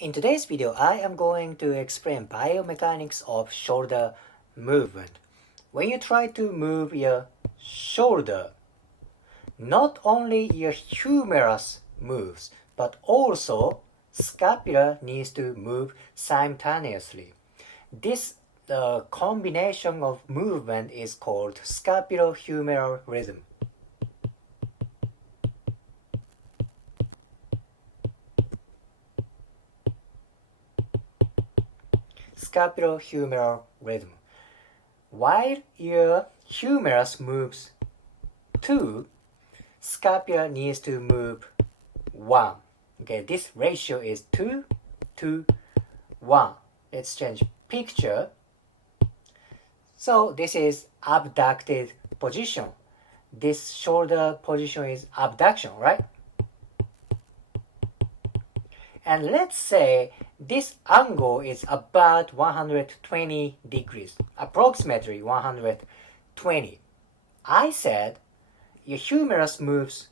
In today's video, I am going to explain biomechanics of shoulder movement. When you try to move your shoulder, not only your humerus moves, but also scapula needs to move simultaneously. This combination of movement is called scapulohumeral rhythm. Scapulohumeral rhythm. While your humerus moves 2, scapula needs to move 1. Okay, this ratio is 2 to 1. Let's change picture. So this is abducted position. This shoulder position is abduction, right? And let's say this angle is about 120 degrees, approximately 120. I said your humerus moves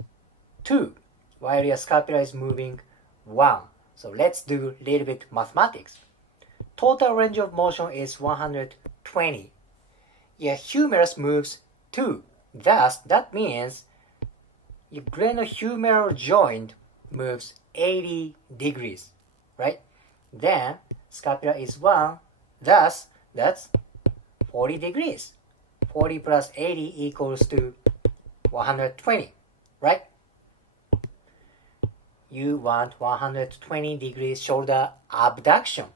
2, while your scapula is moving 1. So let's do a little bit mathematics. Total range of motion is 120. Your humerus moves 2. Thus, that means your glenohumeral joint moves 80 degrees, right? Then scapula is 1, thus that's 40 degrees. 40 plus 80 equals to 120, right? You want 120 degrees shoulder abduction.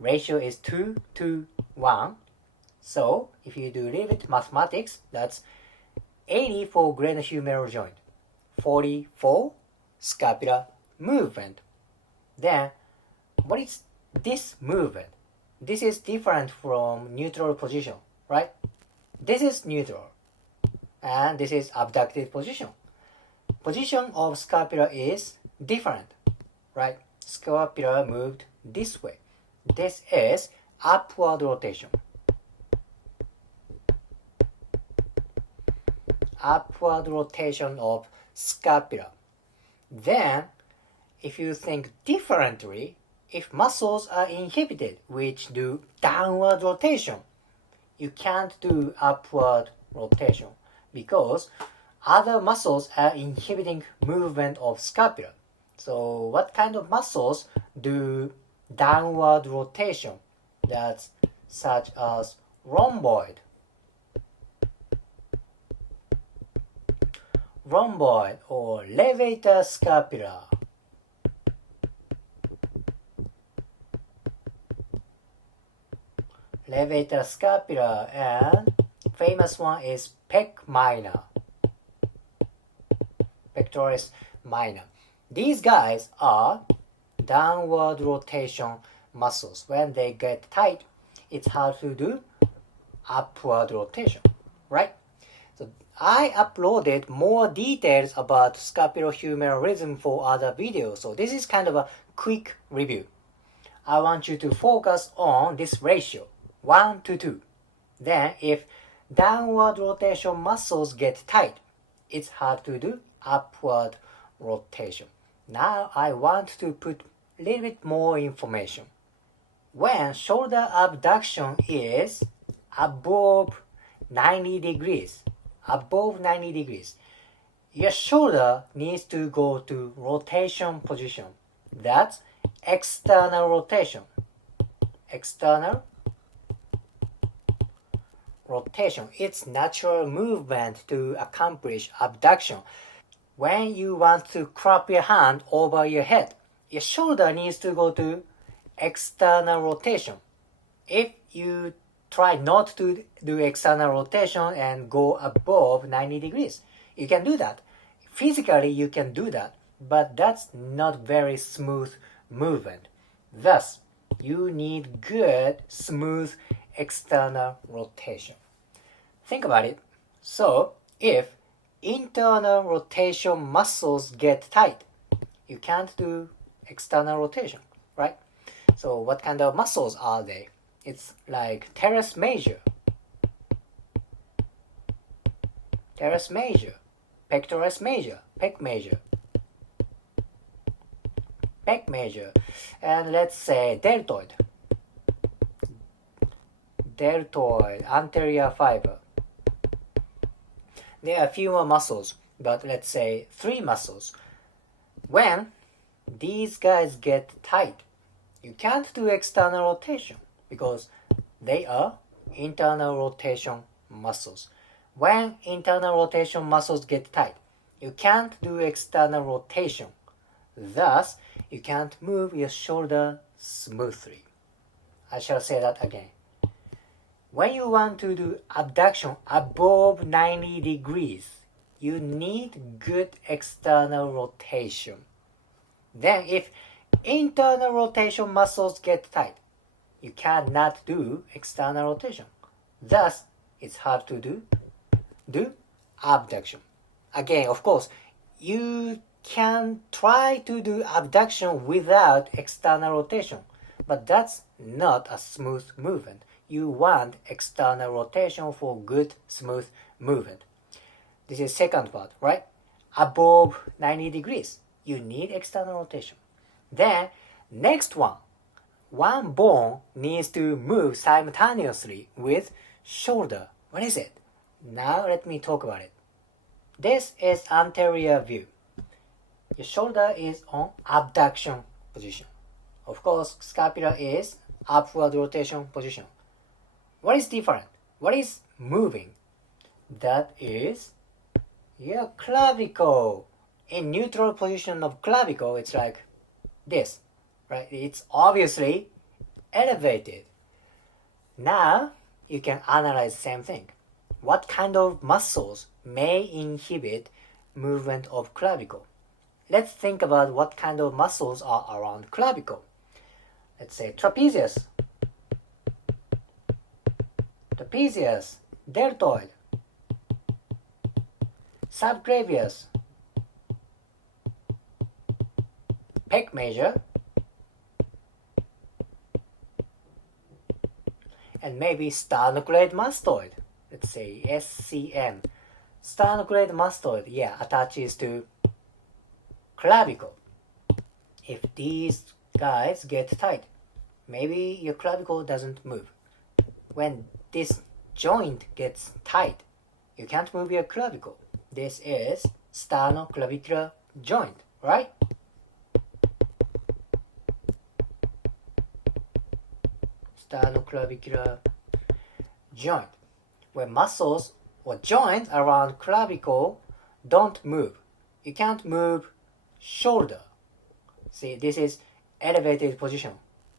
Ratio is 2 to 1. So if you do a little bit mathematics, that's 80 for glenohumeral joint, 40 for scapular movement. Then what is this movement? This is different from neutral position, right? This is neutral and this is abducted position. Position of scapula is different, right? Scapula moved this way. This is upward rotation. Upward rotation of scapula. Then, if you think differently, if muscles are inhibited which do downward rotation, you can't do upward rotation because other muscles are inhibiting movement of scapula. So what kind of muscles do downward rotation? That's such as rhomboid. Rhomboid or levator scapula. Levator scapula, and famous one is pec minor. Pectoralis minor. These guys are downward rotation muscles. When they get tight, it's hard to do upward rotation, right? So I uploaded more details about scapulohumeral rhythm for other videos. So this is kind of a quick review. I want you to focus on this ratio, 1 to 2. Then if downward rotation muscles get tight, it's hard to do upward rotation. Now I want to put a little bit more information. When shoulder abduction is above 90 degrees, your shoulder needs to go to rotation position. That's external rotation. External rotation. It's natural movement to accomplish abduction. When you want to clap your hand over your head, your shoulder needs to go to external rotation. If you try not to do external rotation and go above 90 degrees, you can do that. Physically, you can do that, but that's not very smooth movement. Thus, you need good, smooth external rotation. Think about it. So, if internal rotation muscles get tight, you can't do external rotation, right? So what kind of muscles are they? It's like teres major, pectoralis major, pec major. pec major, and let's say deltoid, anterior fiber. There are few more muscles, but let's say 3 muscles. When these guys get tight, you can't do external rotation because they are internal rotation muscles. When internal rotation muscles get tight, you can't do external rotation. Thus, you can't move your shoulder smoothly. I shall say that again. When you want to do abduction above 90 degrees, you need good external rotation. Then if internal rotation muscles get tight, you cannot do external rotation. Thus, it's hard to do abduction. Again, of course, you can try to do abduction without external rotation, but that's not a smooth movement. You want external rotation for good smooth movement. This is second part, right? Above 90 degrees, you need external rotation. Then, next one bone needs to move simultaneously with shoulder. What is it? Now let me talk about it. This is anterior view. Your shoulder is on abduction position. Of course, scapula is upward rotation position. What is different? What is moving? That is your clavicle. In neutral position of clavicle, it's like this, right? It's obviously elevated. Now, you can analyze the same thing. What kind of muscles may inhibit movement of clavicle? Let's think about what kind of muscles are around clavicle. Let's say trapezius, deltoid, subclavius, pec major, and maybe sternocleidomastoid. Let's say SCM. Sternocleidomastoid, attaches to clavicle. If these guys get tight, maybe your clavicle doesn't move. When this joint gets tight, you can't move your clavicle. This is sternoclavicular joint, right? Sternoclavicular joint. When muscles or joints around clavicle don't move, you can't move shoulder. See, this is elevated position.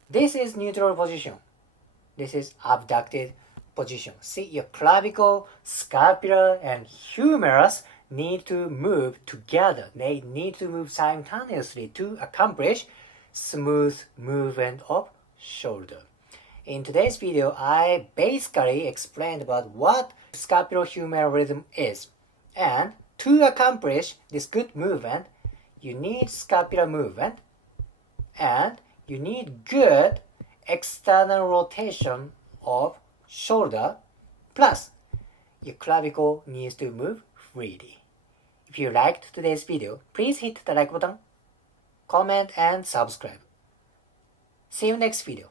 This is neutral position. This is abducted position. See, your clavicle, scapula, and humerus need to move together. They need to move simultaneously to accomplish smooth movement of shoulder. In today's video, I basically explained about what scapulohumeral rhythm is. And to accomplish this good movement, you need scapular movement and you need good external rotation of shoulder, plus your clavicle needs to move freely. If you liked today's video, please hit the like button, comment and subscribe. See you next video.